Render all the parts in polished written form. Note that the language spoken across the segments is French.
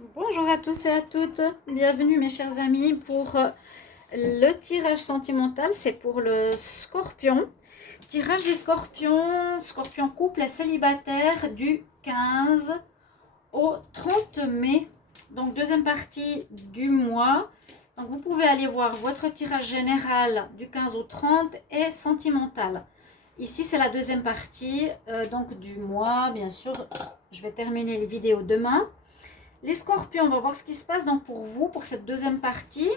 Bonjour à tous et à toutes, bienvenue mes chers amis pour le tirage sentimental, c'est pour le scorpion. Tirage des scorpions, scorpion couple et célibataire du 15 au 30 mai, donc deuxième partie du mois. Donc vous pouvez aller voir votre tirage général du 15 au 30 et sentimental. Ici c'est la deuxième partie donc du mois, bien sûr je vais terminer les vidéos demain. Les scorpions, on va voir ce qui se passe donc pour vous, pour cette deuxième partie.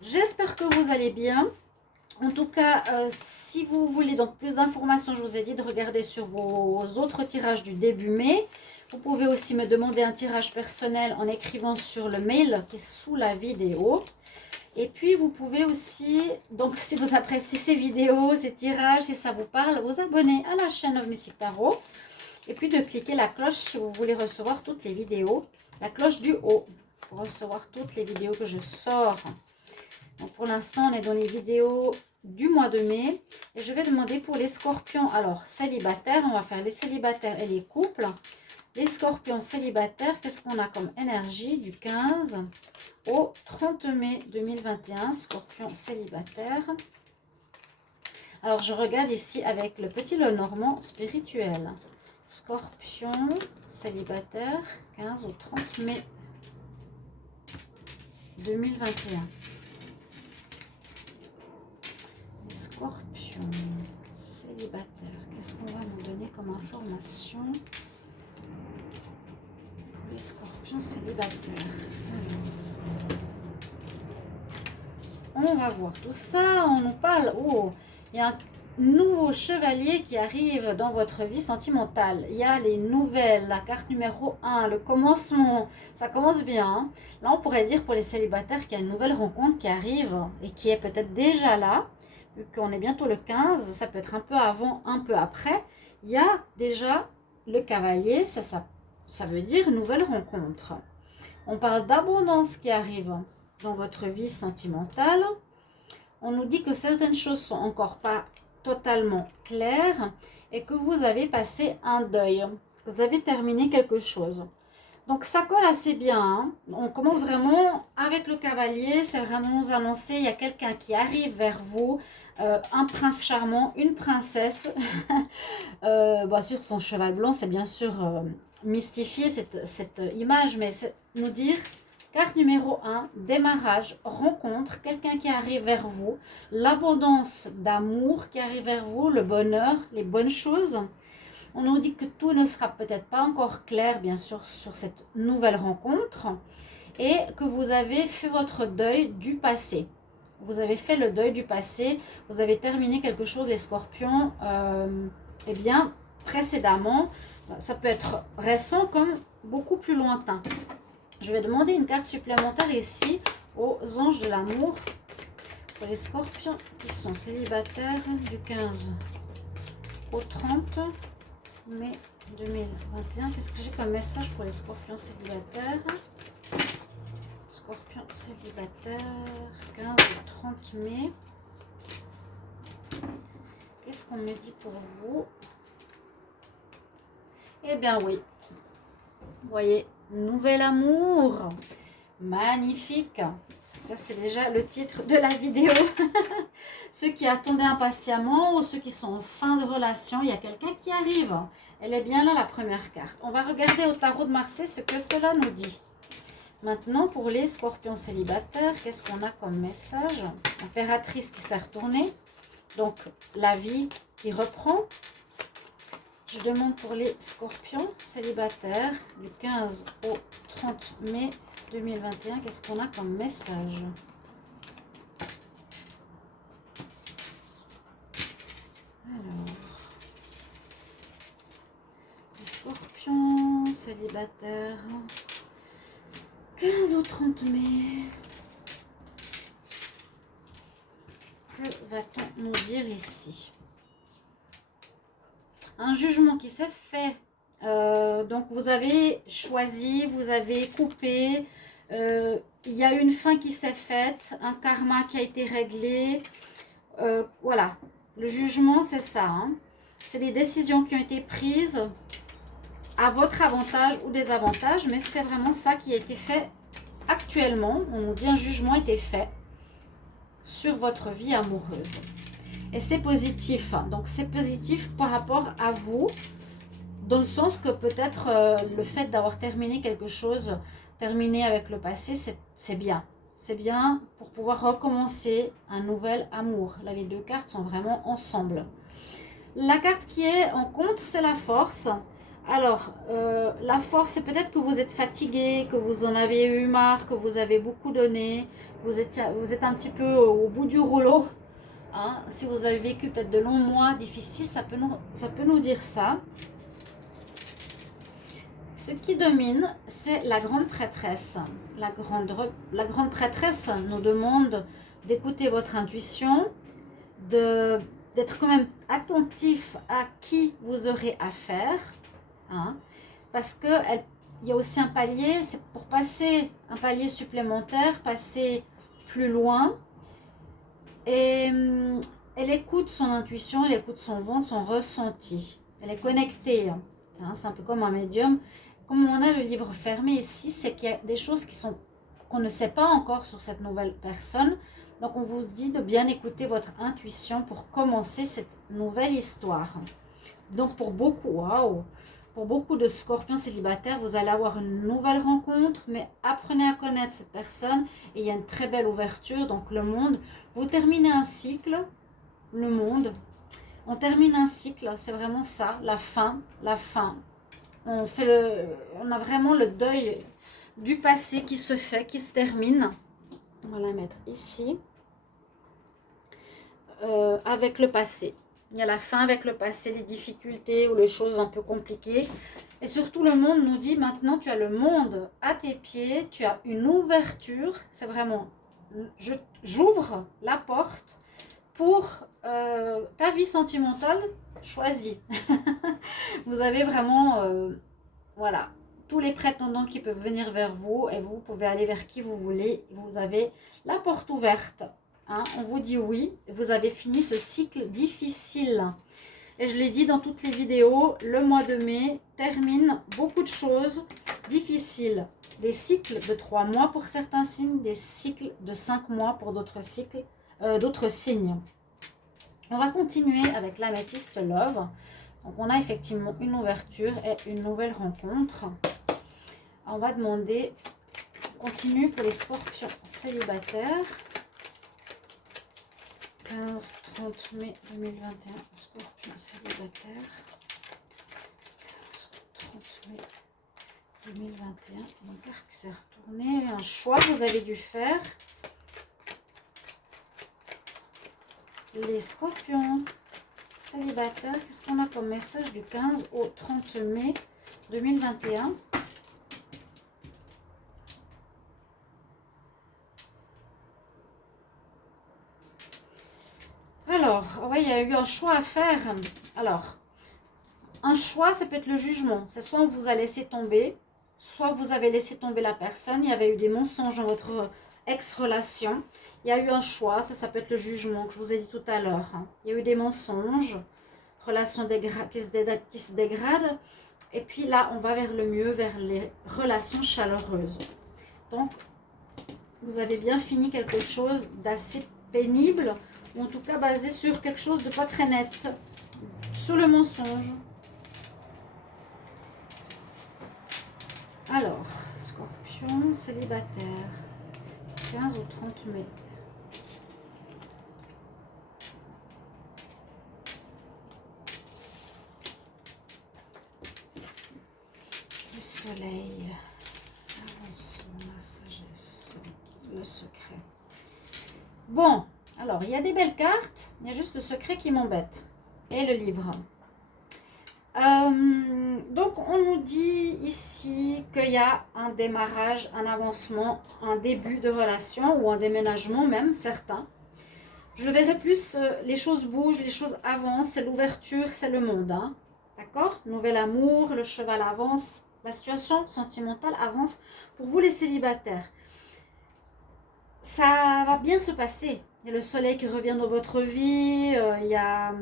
J'espère que vous allez bien. En tout cas, si vous voulez donc plus d'informations, je vous ai dit de regarder sur vos autres tirages du début mai. Vous pouvez aussi me demander un tirage personnel en écrivant sur le mail qui est sous la vidéo. Et puis, vous pouvez aussi, donc si vous appréciez ces vidéos, ces tirages, si ça vous parle, vous abonner à la chaîne of Mystic Tarot. Et puis de cliquer la cloche si vous voulez recevoir toutes les vidéos. La cloche du haut pour recevoir toutes les vidéos que je sors. Donc pour l'instant, on est dans les vidéos du mois de mai. Et je vais demander pour les scorpions, alors célibataires, on va faire les célibataires et les couples. Les scorpions célibataires, qu'est-ce qu'on a comme énergie du 15 au 30 mai 2021, scorpion célibataire. Alors je regarde ici avec le petit Lenormand spirituel. Scorpion célibataire, 15 au 30 mai 2021. Les scorpions célibataires, qu'est-ce qu'on va nous donner comme information pour les scorpions célibataires? On va voir tout ça, on nous parle, oh, il y a un nouveau chevalier qui arrive dans votre vie sentimentale. Il y a les nouvelles, la carte numéro 1, le commencement, ça commence bien. Hein. Là, on pourrait dire pour les célibataires qu'il y a une nouvelle rencontre qui arrive et qui est peut-être déjà là, vu qu'on est bientôt le 15, ça peut être un peu avant, un peu après. Il y a déjà le cavalier, ça veut dire nouvelle rencontre. On parle d'abondance qui arrive dans votre vie sentimentale. On nous dit que certaines choses sont encore pas totalement claires et que vous avez passé un deuil, que vous avez terminé quelque chose. Donc ça colle assez bien. Hein. On commence vraiment avec le cavalier, c'est vraiment nous annoncer, il y a quelqu'un qui arrive vers vous, un prince charmant, une princesse, sur son cheval blanc, c'est bien sûr mystifier cette image, mais c'est nous dire carte numéro 1, démarrage, rencontre, quelqu'un qui arrive vers vous, l'abondance d'amour qui arrive vers vous, le bonheur, les bonnes choses. On nous dit que tout ne sera peut-être pas encore clair, bien sûr, sur cette nouvelle rencontre et que vous avez fait votre deuil du passé. Vous avez fait le deuil du passé, vous avez terminé quelque chose, les scorpions, eh bien, précédemment, ça peut être récent comme beaucoup plus lointain. Je vais demander une carte supplémentaire ici aux anges de l'amour pour les scorpions qui sont célibataires du 15 au 30 mai 2021. Qu'est-ce que j'ai comme message pour les scorpions célibataires? Scorpion célibataire, 15 au 30 mai. Qu'est-ce qu'on me dit pour vous? Eh bien oui, vous voyez, nouvel amour, magnifique. Ça c'est déjà le titre de la vidéo. Ceux qui attendaient impatiemment ou ceux qui sont en fin de relation, il y a quelqu'un qui arrive. Elle est bien là la première carte. On va regarder au tarot de Marseille ce que cela nous dit. Maintenant, pour les scorpions célibataires, qu'est-ce qu'on a comme message? L'impératrice qui s'est retournée. Donc, la vie qui reprend. Je demande pour les scorpions célibataires du 15 au 30 mai 2021. Qu'est-ce qu'on a comme message? Alors, les scorpions célibataires. 15 au 30 mai. Que va-t-on nous dire ici? Un jugement qui s'est fait. Donc vous avez choisi, vous avez coupé. Il y a une fin qui s'est faite, un karma qui a été réglé. Voilà, le jugement c'est ça. Hein. C'est des décisions qui ont été prises. à votre avantage ou désavantage, mais c'est vraiment ça qui a été fait actuellement. On nous dit un jugement a été fait sur votre vie amoureuse. Et c'est positif. Donc c'est positif par rapport à vous, dans le sens que peut-être le fait d'avoir terminé quelque chose, terminé avec le passé, c'est bien. C'est bien pour pouvoir recommencer un nouvel amour. Là, les deux cartes sont vraiment ensemble. La carte qui est en compte, c'est la force. Alors, la force, c'est peut-être que vous êtes fatigué, que vous en avez eu marre, que vous avez beaucoup donné, vous êtes un petit peu au bout du rouleau. Hein. Si vous avez vécu peut-être de longs mois difficiles, ça peut nous dire ça. Ce qui domine, c'est la grande prêtresse. La grande prêtresse nous demande d'écouter votre intuition, d'être quand même attentif à qui vous aurez affaire. Hein, parce qu'il y a aussi un palier, c'est pour passer un palier supplémentaire, passer plus loin. Et elle écoute son intuition, elle écoute son ventre, son ressenti. Elle est connectée. Hein, c'est un peu comme un médium. Comme on a le livre fermé ici, c'est qu'il y a des choses qu'on ne sait pas encore sur cette nouvelle personne. Donc on vous dit de bien écouter votre intuition pour commencer cette nouvelle histoire. Donc pour beaucoup, waouh, pour beaucoup de scorpions célibataires, vous allez avoir une nouvelle rencontre, mais apprenez à connaître cette personne et il y a une très belle ouverture. Donc le monde, vous terminez un cycle, le monde, on termine un cycle, c'est vraiment ça, la fin, la fin. On a vraiment le deuil du passé qui se fait, qui se termine. On va la mettre ici, avec le passé. Il y a la fin avec le passé, les difficultés ou les choses un peu compliquées. Et surtout, le monde nous dit maintenant, tu as le monde à tes pieds, tu as une ouverture. C'est vraiment, j'ouvre la porte pour ta vie sentimentale choisie. Vous avez vraiment, voilà, tous les prétendants qui peuvent venir vers vous et vous pouvez aller vers qui vous voulez. Vous avez la porte ouverte. Hein, on vous dit oui, vous avez fini ce cycle difficile. Et je l'ai dit dans toutes les vidéos, le mois de mai termine beaucoup de choses difficiles. Des cycles de 3 mois pour certains signes, des cycles de 5 mois pour d'autres signes. On va continuer avec l'améthyste Love. Donc on a effectivement une ouverture et une nouvelle rencontre. On va demander, continue pour les scorpions célibataires. 15-30 mai 2021, scorpion célibataire. 15-30 mai 2021, une carte qui s'est retournée, un choix que vous avez dû faire. Les scorpions célibataires, qu'est-ce qu'on a comme message du 15 au 30 mai 2021? Alors, oui, il y a eu un choix à faire. Alors, un choix, ça peut être le jugement. C'est soit on vous a laissé tomber, soit vous avez laissé tomber la personne. Il y avait eu des mensonges dans votre ex-relation. Il y a eu un choix, ça peut être le jugement que je vous ai dit tout à l'heure. Il y a eu des mensonges, relation qui se dégrade. Et puis là, on va vers le mieux, vers les relations chaleureuses. Donc, vous avez bien fini quelque chose d'assez pénible, ou en tout cas basé sur quelque chose de pas très net, sur le mensonge. Alors, scorpion célibataire, 15 au 30 mai. Le soleil, avançons, la sagesse, le secret. Bon, alors il y a des belles cartes, il y a juste le secret qui m'embête. Et le livre. Donc on nous dit ici qu'il y a un démarrage, un avancement, un début de relation ou un déménagement même, certains. Je verrai plus, les choses bougent, les choses avancent, c'est l'ouverture, c'est le monde. Hein. D'accord? Nouvel amour, le cheval avance, la situation sentimentale avance pour vous les célibataires. Ça va bien se passer. Il y a le soleil qui revient dans votre vie, il y a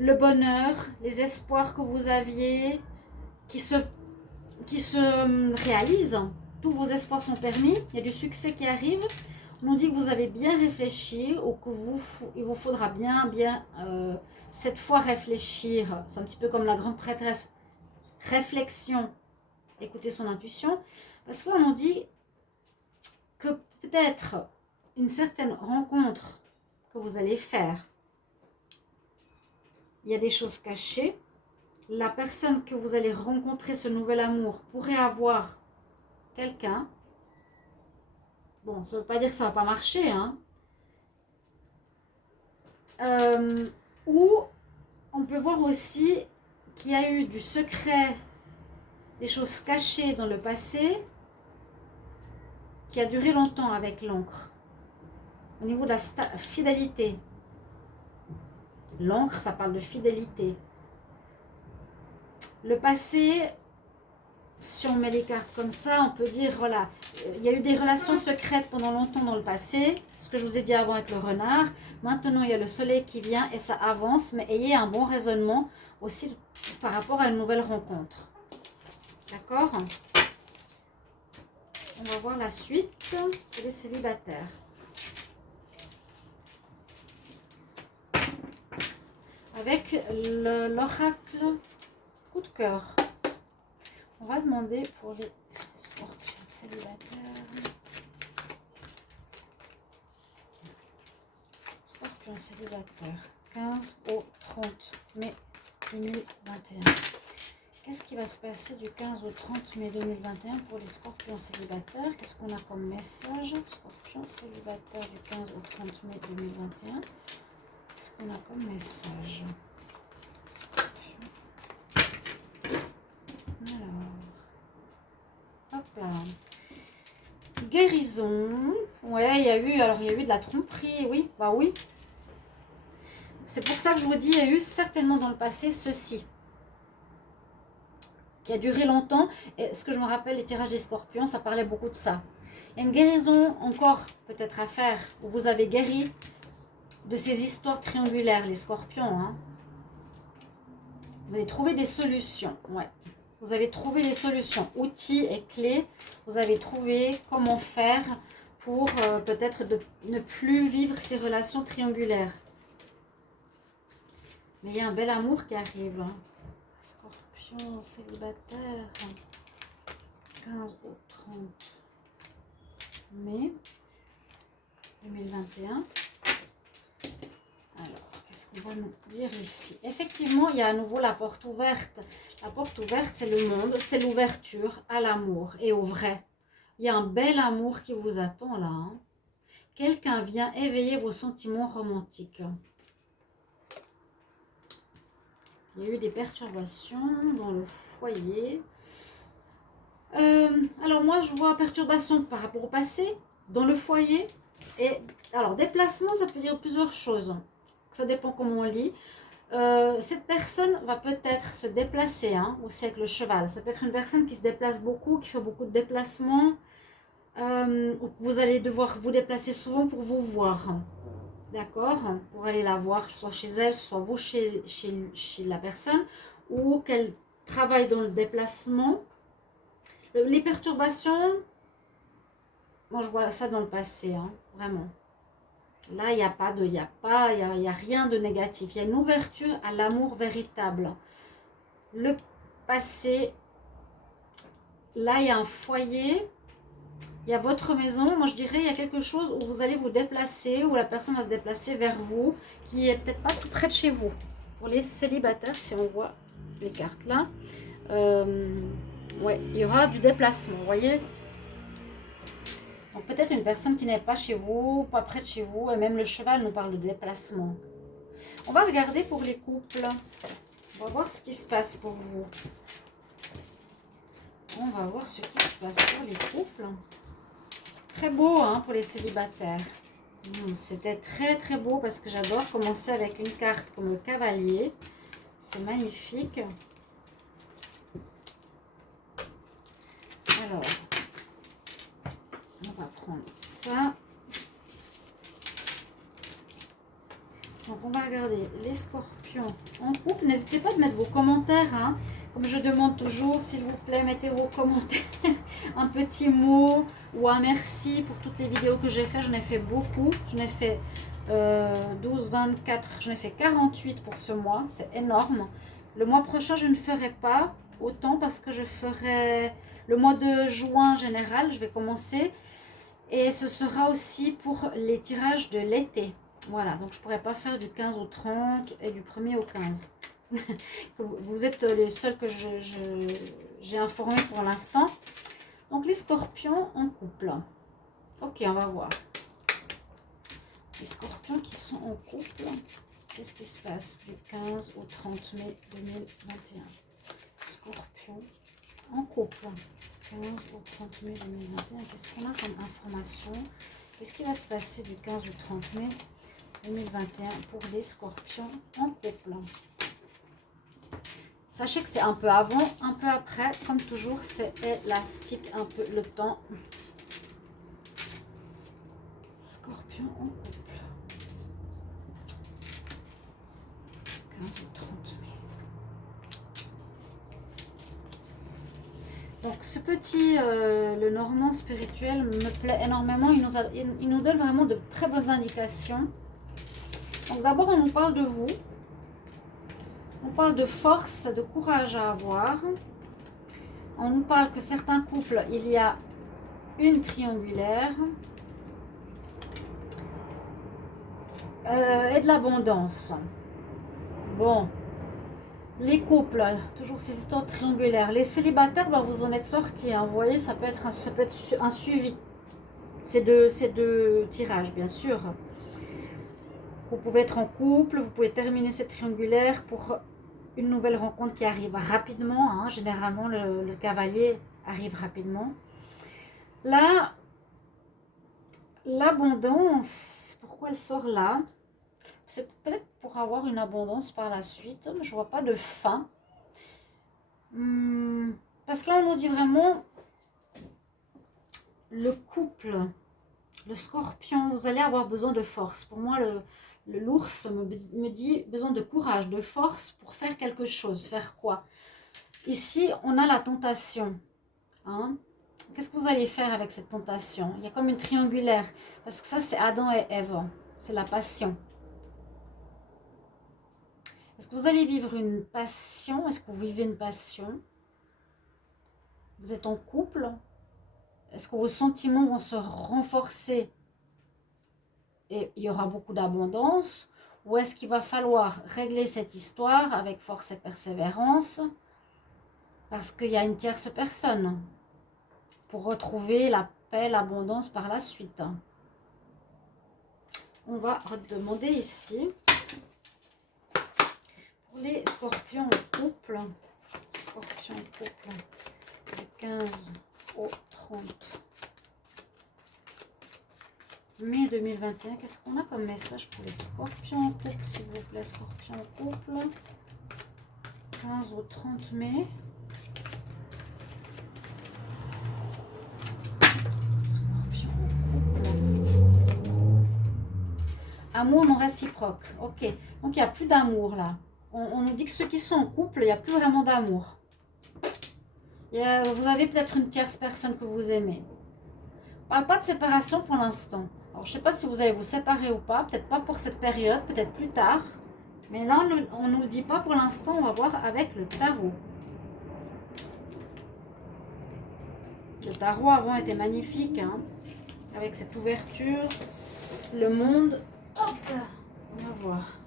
le bonheur, les espoirs que vous aviez qui se réalisent. Tous vos espoirs sont permis. Il y a du succès qui arrive. On nous dit que vous avez bien réfléchi ou que il vous faudra bien cette fois réfléchir. C'est un petit peu comme la grande prêtresse. Réflexion. Écoutez son intuition. Parce que là, on nous dit que peut-être une certaine rencontre que vous allez faire, il y a des choses cachées. La personne que vous allez rencontrer, ce nouvel amour, pourrait avoir quelqu'un. Bon, ça ne veut pas dire que ça ne va pas marcher, hein. Ou on peut voir aussi qu'il y a eu du secret, des choses cachées dans le passé, qui a duré longtemps avec l'encre. Au niveau de la fidélité. L'encre, ça parle de fidélité. Le passé, si on met les cartes comme ça, on peut dire, voilà, il y a eu des relations secrètes pendant longtemps dans le passé, c'est ce que je vous ai dit avant avec le renard. Maintenant, il y a le soleil qui vient et ça avance, mais ayez un bon raisonnement aussi par rapport à une nouvelle rencontre. D'accord? On va voir la suite pour les célibataires. Avec l'oracle coup de cœur. On va demander pour les scorpions célibataires. Scorpions célibataires. 15 au 30 mai 2021. Qu'est-ce qui va se passer du 15 au 30 mai 2021 pour les scorpions célibataires? Qu'est-ce qu'on a comme message? Scorpions célibataires du 15 au 30 mai 2021. Qu'est-ce qu'on a comme message? Hop là. Guérison. Ouais, il y a eu de la tromperie, oui, bah oui. C'est pour ça que je vous dis, il y a eu certainement dans le passé ceci, qui a duré longtemps. Et ce que je me rappelle, les tirages des scorpions, ça parlait beaucoup de ça. Il y a une guérison encore peut-être à faire, où vous avez guéri de ces histoires triangulaires, les scorpions. Hein. Vous avez trouvé des solutions, ouais. Vous avez trouvé les solutions, outils et clés. Vous avez trouvé comment faire pour peut-être ne plus vivre ces relations triangulaires. Mais il y a un bel amour qui arrive. Hein. Scorpion, célibataire. 15 au 30 mai 2021. Alors, qu'est-ce qu'on va nous dire ici? Effectivement, il y a à nouveau la porte ouverte. La porte ouverte, c'est le monde, c'est l'ouverture à l'amour et au vrai. Il y a un bel amour qui vous attend là. Hein. Quelqu'un vient éveiller vos sentiments romantiques. Il y a eu des perturbations dans le foyer. Alors moi, je vois perturbations par rapport au passé, dans le foyer. Et alors, déplacement, ça peut dire plusieurs choses. Ça dépend comment on lit. Cette personne va peut-être se déplacer hein, aussi avec le cheval. Ça peut être une personne qui se déplace beaucoup, qui fait beaucoup de déplacements. Vous allez devoir vous déplacer souvent pour vous voir. D'accord? Pour aller la voir, soit chez elle, soit vous chez la personne. Ou qu'elle travaille dans le déplacement. Les perturbations, moi je vois ça dans le passé, hein, vraiment. Là, il n'y a pas de, il y a rien de négatif. Il y a une ouverture à l'amour véritable. Le passé, là, il y a un foyer, il y a votre maison. Moi, je dirais, il y a quelque chose où vous allez vous déplacer, où la personne va se déplacer vers vous, qui est peut-être pas tout près de chez vous. Pour les célibataires, si on voit les cartes là, ouais, il y aura du déplacement, vous voyez. Donc peut-être une personne qui n'est pas chez vous, pas près de chez vous, et même le cheval nous parle de déplacement. On va regarder pour les couples. On va voir ce qui se passe pour vous. On va voir ce qui se passe pour les couples. Très beau hein, pour les célibataires. C'était très très beau parce que j'adore commencer avec une carte comme le cavalier. C'est magnifique. Alors, on va prendre ça. Donc, on va regarder les scorpions en couple. N'hésitez pas à mettre vos commentaires. Hein. Comme je demande toujours, s'il vous plaît, mettez vos commentaires. Un petit mot ou un merci pour toutes les vidéos que j'ai fait. J'en ai fait beaucoup. J'en ai fait 12, 24. J'en ai fait 48 pour ce mois. C'est énorme. Le mois prochain, je ne ferai pas autant parce que je ferai le mois de juin en général. Je vais commencer. Et ce sera aussi pour les tirages de l'été. Voilà, donc je ne pourrais pas faire du 15 au 30 et du 1er au 15. Vous êtes les seuls que j'ai informés pour l'instant. Donc les scorpions en couple. Ok, on va voir. Les scorpions qui sont en couple. Qu'est-ce qui se passe du 15 au 30 mai 2021? Scorpions en couple. 15 au 30 mai 2021. Qu'est-ce qu'on a comme information? Qu'est-ce qui va se passer du 15 au 30 mai 2021 pour les scorpions en couple? Sachez que c'est un peu avant, un peu après. Comme toujours, c'est élastique un peu le temps. Scorpion en couple. 15 au 30 mai. Donc ce petit, le Normand spirituel me plaît énormément. Il nous donne vraiment de très bonnes indications. Donc d'abord, on nous parle de vous. On parle de force, de courage à avoir. On nous parle que certains couples, il y a une triangulaire. Et de l'abondance. Bon. Les couples, toujours ces histoires triangulaires. Les célibataires, ben, vous en êtes sortis. Hein. Vous voyez, ça peut être un suivi. C'est deux tirages, bien sûr. Vous pouvez être en couple, vous pouvez terminer cette triangulaire pour une nouvelle rencontre qui arrive rapidement. Hein. Généralement, le cavalier arrive rapidement. Là, l'abondance, pourquoi elle sort là? C'est peut-être pour avoir une abondance par la suite, mais je ne vois pas de fin. Parce que là, on nous dit vraiment le couple, le scorpion, vous allez avoir besoin de force. Pour moi, l'ours me dit besoin de courage, de force pour faire quelque chose. Faire quoi? Ici, on a la tentation. Hein? Qu'est-ce que vous allez faire avec cette tentation? Il y a comme une triangulaire. Parce que ça, c'est Adam et Ève. C'est la passion. Est-ce que vous allez vivre une passion? Est-ce que vous vivez une passion? Vous êtes en couple? Est-ce que vos sentiments vont se renforcer et il y aura beaucoup d'abondance? Ou est-ce qu'il va falloir régler cette histoire avec force et persévérance? Parce qu'il y a une tierce personne pour retrouver la paix, l'abondance par la suite. On va redemander ici. Les scorpions en couple, scorpions en couple, du 15 au 30 mai 2021. Qu'est-ce qu'on a comme message pour les scorpions en couple, s'il vous plaît, scorpions en couple, 15 au 30 mai. Scorpions en couple. Amour non réciproque, ok. Donc il n'y a plus d'amour là. On nous dit que ceux qui sont en couple, il n'y a plus vraiment d'amour. Vous avez peut-être une tierce personne que vous aimez. On ne parle pas de séparation pour l'instant. Alors, je ne sais pas si vous allez vous séparer ou pas. Peut-être pas pour cette période, peut-être plus tard. Mais là, on ne nous le dit pas pour l'instant. On va voir avec le tarot. Le tarot avant était magnifique. Hein, avec cette ouverture. Le monde. Hop, on va voir.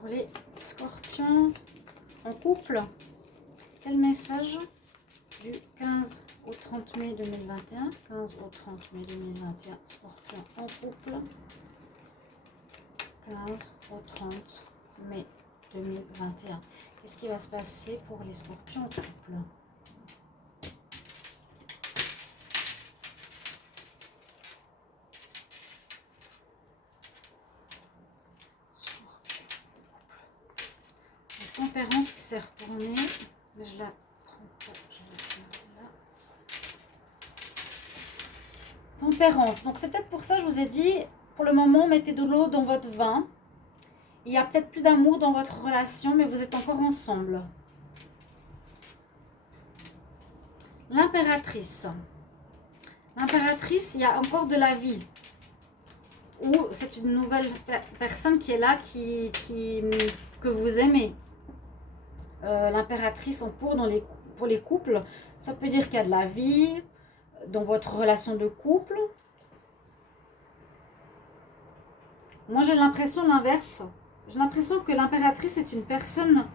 Pour les scorpions en couple, quel message du 15 au 30 mai 2021, 15 au 30 mai 2021, scorpion en couple, 15 au 30 mai 2021. Qu'est-ce qui va se passer pour les scorpions en couple? Tempérance qui s'est retournée, mais je la prends pas, je vais la faire là. Tempérance. Donc c'est peut-être pour ça que je vous ai dit, pour le moment, mettez de l'eau dans votre vin. Il y a peut-être plus d'amour dans votre relation, mais vous êtes encore ensemble. L'impératrice. L'impératrice, il y a encore de la vie. Ou c'est une nouvelle personne qui est là, que vous aimez. L'impératrice en pour les couples, ça peut dire qu'il y a de la vie dans votre relation de couple. Moi, j'ai l'impression l'inverse. J'ai l'impression que l'impératrice est une personne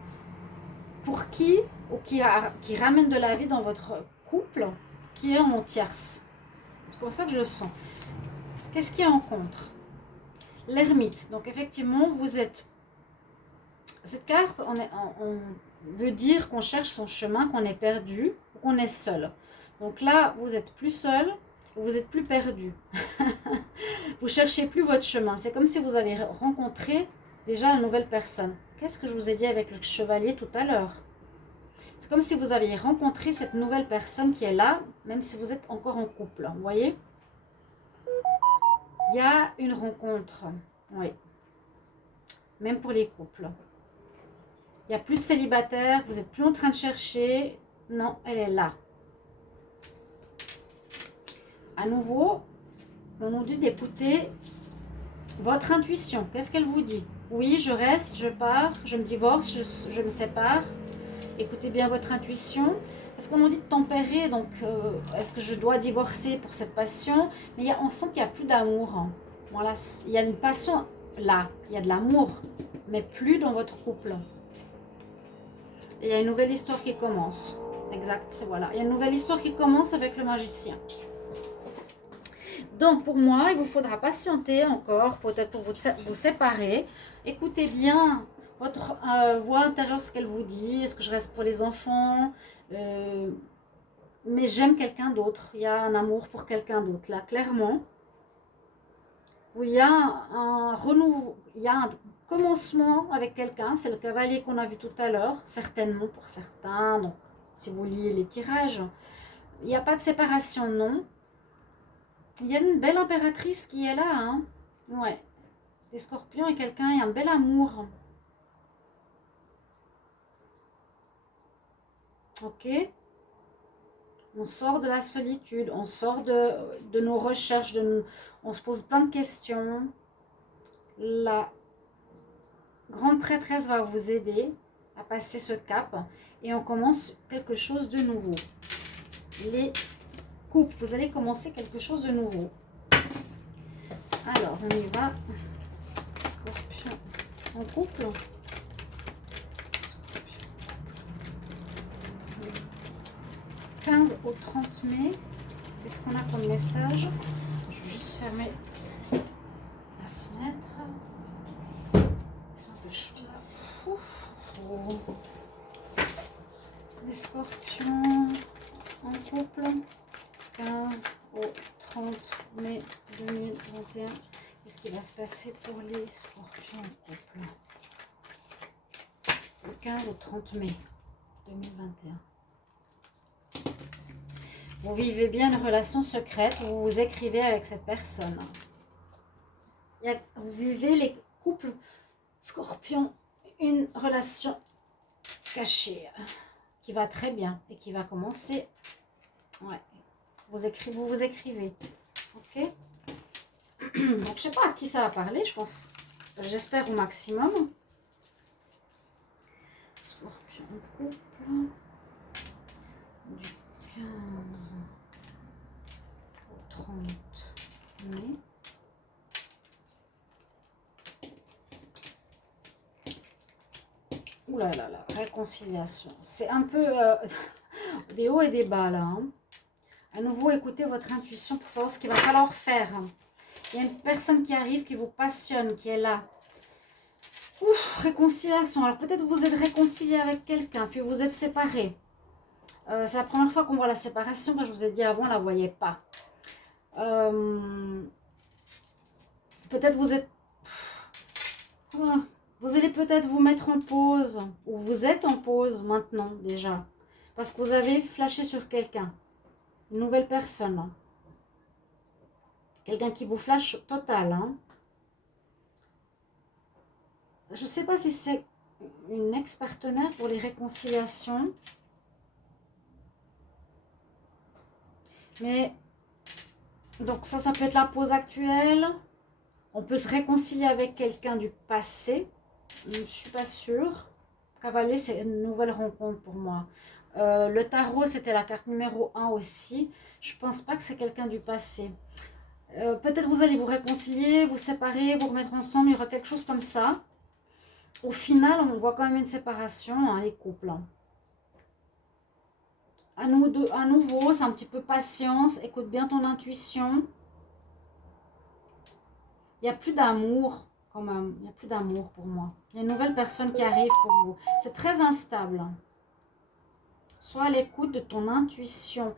pour qui, ou qui ramène de la vie dans votre couple, qui est en tierce. C'est comme ça que je le sens. Qu'est-ce qu'il y a en contre? L'ermite. Donc, effectivement, vous êtes... Cette carte, on veut dire qu'on cherche son chemin, qu'on est perdu, ou qu'on est seul. Donc là, vous êtes plus seul, vous êtes plus perdu. Vous cherchez plus votre chemin. C'est comme si vous avez rencontré déjà une nouvelle personne. Qu'est-ce que je vous ai dit avec le chevalier tout à l'heure? C'est comme si vous aviez rencontré cette nouvelle personne qui est là, même si vous êtes encore en couple. Vous voyez? Il y a une rencontre. Oui. Même pour les couples. Il n'y a plus de célibataire. Vous n'êtes plus en train de chercher. Non, elle est là. À nouveau, on nous dit d'écouter votre intuition. Qu'est-ce qu'elle vous dit? Oui, je reste, je pars, je me divorce, je me sépare. Écoutez bien votre intuition. Parce qu'on nous dit de tempérer, donc est-ce que je dois divorcer pour cette passion? Mais on sent qu'il n'y a plus d'amour. Hein. Voilà, il y a une passion là, il y a de l'amour, mais plus dans votre couple. Et il y a une nouvelle histoire qui commence. Exact, voilà. Il y a une nouvelle histoire qui commence avec le magicien. Donc, pour moi, il vous faudra patienter encore, peut-être pour vous séparer. Écoutez bien votre voix intérieure, ce qu'elle vous dit. Est-ce que je reste pour les enfants? Mais j'aime quelqu'un d'autre. Il y a un amour pour quelqu'un d'autre, là, clairement. Où il y a un renouveau, il y a un commencement avec quelqu'un. C'est le cavalier qu'on a vu tout à l'heure, certainement pour certains. Donc, si vous liez les tirages, il n'y a pas de séparation, non. Il y a une belle impératrice qui est là, hein. Ouais. Les scorpions et quelqu'un, il y a un bel amour. Ok. On sort de la solitude, on sort de nos recherches, on se pose plein de questions. La grande prêtresse va vous aider à passer ce cap et on commence quelque chose de nouveau. Les couples, vous allez commencer quelque chose de nouveau. Alors, on y va. Scorpion en couple. 15 au 30 mai. Qu'est-ce qu'on a comme message? Je vais juste fermer la fenêtre. Il fait un peu chaud là. Oh. Les scorpions en couple. 15 au 30 mai 2021. Qu'est-ce qui va se passer pour les scorpions en couple? Le 15 au 30 mai 2021. Vous vivez bien une relation secrète, vous vous écrivez avec cette personne. Vous vivez les couples scorpions, une relation cachée qui va très bien et qui va commencer. Ouais. Vous vous écrivez. Ok. Donc je sais pas à qui ça va parler, je pense. J'espère au maximum. Scorpion couple. Du 15 au 30 mai. Ouh là là là, réconciliation. C'est un peu des hauts et des bas là. Hein. À nouveau, écoutez votre intuition pour savoir ce qu'il va falloir faire. Il y a une personne qui arrive, qui vous passionne, qui est là. Ouf, réconciliation. Alors peut-être vous êtes réconcilié avec quelqu'un, puis vous êtes séparés. C'est la première fois qu'on voit la séparation. Moi, je vous ai dit avant, on ne la voyait pas. Peut-être vous êtes... Vous allez peut-être vous mettre en pause. Ou vous êtes en pause maintenant déjà. Parce que vous avez flashé sur quelqu'un. Une nouvelle personne. Quelqu'un qui vous flash total. Hein. Je ne sais pas si c'est une ex-partenaire pour les réconciliations. Mais, donc ça peut être la pause actuelle. On peut se réconcilier avec quelqu'un du passé. Je ne suis pas sûre. Cavalier, c'est une nouvelle rencontre pour moi. Le tarot, c'était la carte numéro 1 aussi. Je ne pense pas que c'est quelqu'un du passé. Peut-être vous allez vous réconcilier, vous séparer, vous remettre ensemble. Il y aura quelque chose comme ça. Au final, on voit quand même une séparation, hein, les couples. Hein. À nouveau, c'est un petit peu patience. Écoute bien ton intuition. Il n'y a plus d'amour, quand même. Il n'y a plus d'amour pour moi. Il y a une nouvelle personne qui arrive pour vous. C'est très instable. Sois à l'écoute de ton intuition.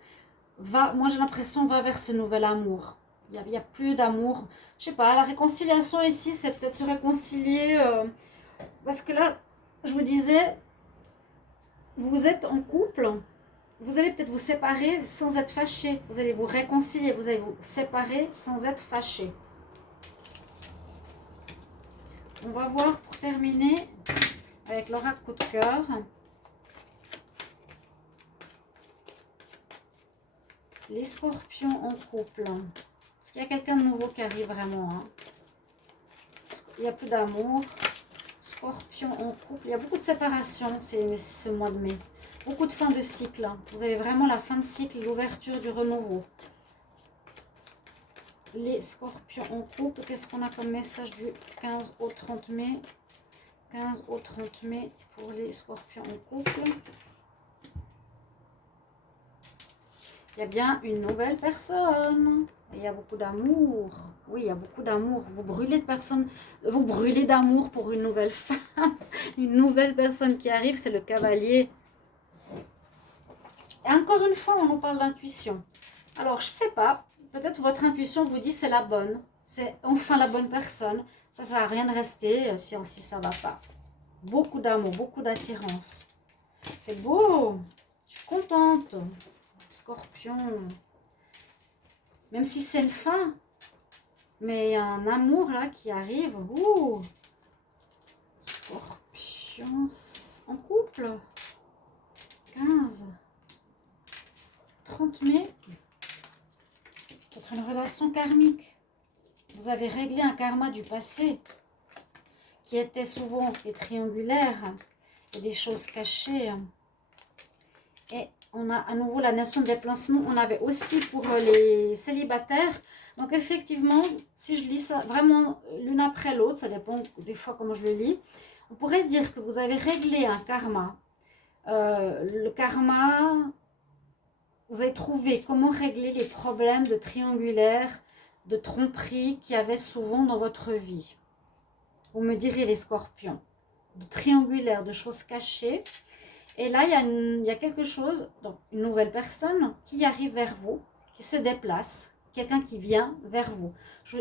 Moi, j'ai l'impression, va vers ce nouvel amour. Il n'y a plus d'amour. Je sais pas, la réconciliation ici, c'est peut-être se réconcilier. Parce que là, je vous disais, vous êtes en couple. Vous allez peut-être vous séparer sans être fâché. Vous allez vous réconcilier. Vous allez vous séparer sans être fâché. On va voir pour terminer avec l'oracle coup de cœur. Les scorpions en couple. Est-ce qu'il y a quelqu'un de nouveau qui arrive vraiment hein? Il n'y a plus d'amour. Scorpion en couple. Il y a beaucoup de séparation ce mois de mai. Beaucoup de fin de cycle. Vous avez vraiment la fin de cycle, l'ouverture du renouveau. Les scorpions en couple. Qu'est-ce qu'on a comme message du 15 au 30 mai 15 au 30 mai pour les scorpions en couple. Il y a bien une nouvelle personne. Il y a beaucoup d'amour. Oui, il y a beaucoup d'amour. Vous brûlez de personnes. Vous brûlez d'amour pour une nouvelle femme. Une nouvelle personne qui arrive, c'est le cavalier. Et encore une fois, on nous parle d'intuition. Alors, je ne sais pas. Peut-être votre intuition vous dit c'est la bonne. C'est enfin la bonne personne. Ça ne sert à rien de rester si ça ne va pas. Beaucoup d'amour, beaucoup d'attirance. C'est beau. Je suis contente. Scorpion. Même si c'est une fin. Mais il y a un amour là qui arrive. Ouh. Scorpion en couple. 15. 30 mai. Peut-être une relation karmique. Vous avez réglé un karma du passé. Qui était souvent des triangulaires. Et des choses cachées. Et on a à nouveau la notion de déplacement. On avait aussi pour les célibataires. Donc effectivement, si je lis ça vraiment l'une après l'autre, ça dépend des fois comment je le lis, on pourrait dire que vous avez réglé un karma. Le karma, vous avez trouvé comment régler les problèmes de triangulaire, de tromperie qu'il y avait souvent dans votre vie. Vous me direz les scorpions, de triangulaire, de choses cachées. Et là, il y a quelque chose, donc une nouvelle personne qui arrive vers vous, qui se déplace, quelqu'un qui vient vers vous.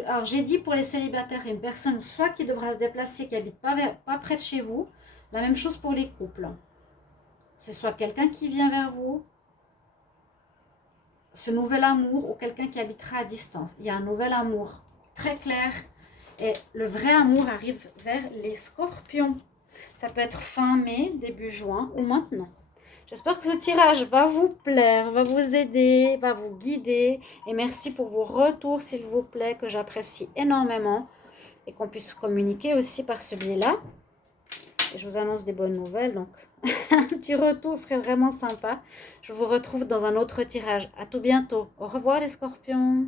Alors, j'ai dit pour les célibataires, une personne soit qui devra se déplacer, qui n'habite pas près de chez vous. La même chose pour les couples. C'est soit quelqu'un qui vient vers vous, ce nouvel amour, ou quelqu'un qui habitera à distance. Il y a un nouvel amour très clair. Et le vrai amour arrive vers les scorpions. Ça peut être fin mai, début juin ou maintenant. J'espère que ce tirage va vous plaire, va vous aider, va vous guider. Et merci pour vos retours, s'il vous plaît, que j'apprécie énormément. Et qu'on puisse communiquer aussi par ce biais-là. Et je vous annonce des bonnes nouvelles. Donc, un petit retour serait vraiment sympa. Je vous retrouve dans un autre tirage. À tout bientôt. Au revoir les scorpions.